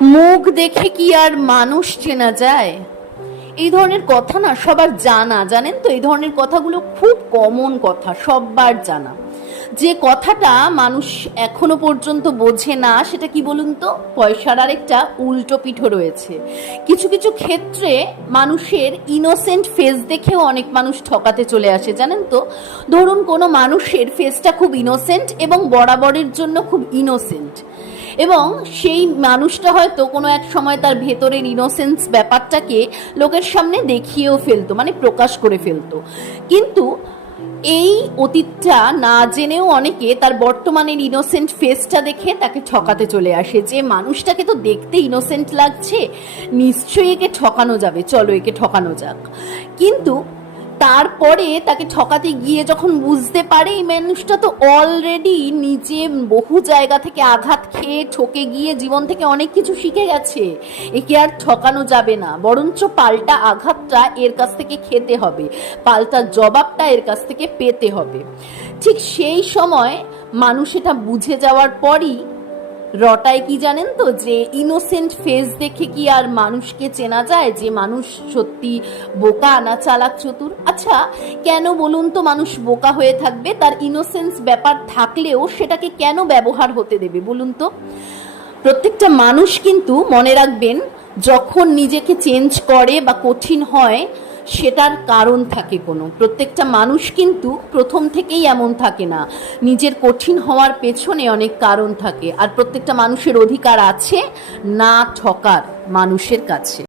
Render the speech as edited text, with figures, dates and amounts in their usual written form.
মুখ দেখে কি আর মানুষ চেনা যায়? এই ধরনের কথা না সবার জানা, জানেন তো? এই ধরনের কথাগুলো খুব কমন কথা, সবার জানা। যে কথাটা মানুষ এখনো পর্যন্ত বোঝে না সেটা কি বলুন তো? পয়সার আরেকটা উল্টো পিঠো রয়েছে। কিছু কিছু ক্ষেত্রে মানুষের ইনোসেন্ট ফেস দেখেও অনেক মানুষ ঠকাতে চলে আসে, জানেন তো? ধরুন কোনো মানুষের ফেসটা খুব ইনোসেন্ট এবং বরাবরের জন্য খুব ইনোসেন্ট, এবং সেই মানুষটা হয়তো কোনো এক সময় তার ভেতরের ইনোসেন্স ব্যাপারটাকে লোকের সামনে দেখিয়েও ফেলতো, মানে প্রকাশ করে ফেলতো। কিন্তু এই অতীতটা না জেনেও অনেকে তার বর্তমানের ইনোসেন্ট ফেসটা দেখে তাকে ঠকাতে চলে আসে, যে মানুষটাকে তো দেখতে ইনোসেন্ট লাগছে, নিশ্চয়ই একে ঠকানো যাবে, চলো একে ঠকানো যাক। কিন্তু তারপরে তাকে ঠকাতে গিয়ে যখন বুঝতে পারে এই মানুষটা তো অলরেডি নিজে বহু জায়গা থেকে আঘাত খেয়ে ঠকে গিয়ে জীবন থেকে অনেক কিছু শিখে গেছে, একে আর ঠকানো যাবে না, বরঞ্চ পাল্টা আঘাতটা এর কাছ থেকে খেতে হবে, পাল্টা জবাবটা এর কাছ থেকে পেতে হবে। ঠিক সেই সময় মানুষ এটা বুঝে যাওয়ার পরই রটায় কি জানেন তো, যে ইনোসেন্ট ফেস দেখে কি আর মানুষকে চেনা যায়, যে মানুষ সত্যি বোকা না চালাক চতুর? আচ্ছা, কেন বলুন তো মানুষ বোকা হয়ে থাকবে? তার ইনোসেন্স ব্যাপার থাকলেও সেটাকে কেন ব্যবহার হতে দেবে বলুন তো? প্রত্যেকটা মানুষ কিন্তু মনে রাখবেন, যখন নিজেকে চেঞ্জ করে বা কঠিন হয় সেটার কারণ থাকে কোনো। প্রত্যেকটা মানুষ কিন্তু প্রথম থেকেই এমন থাকে না, নিজের কঠিন হওয়ার পেছনে অনেক কারণ থাকে। আর প্রত্যেকটা মানুষের অধিকার আছে না ঠকার মানুষের কাছে।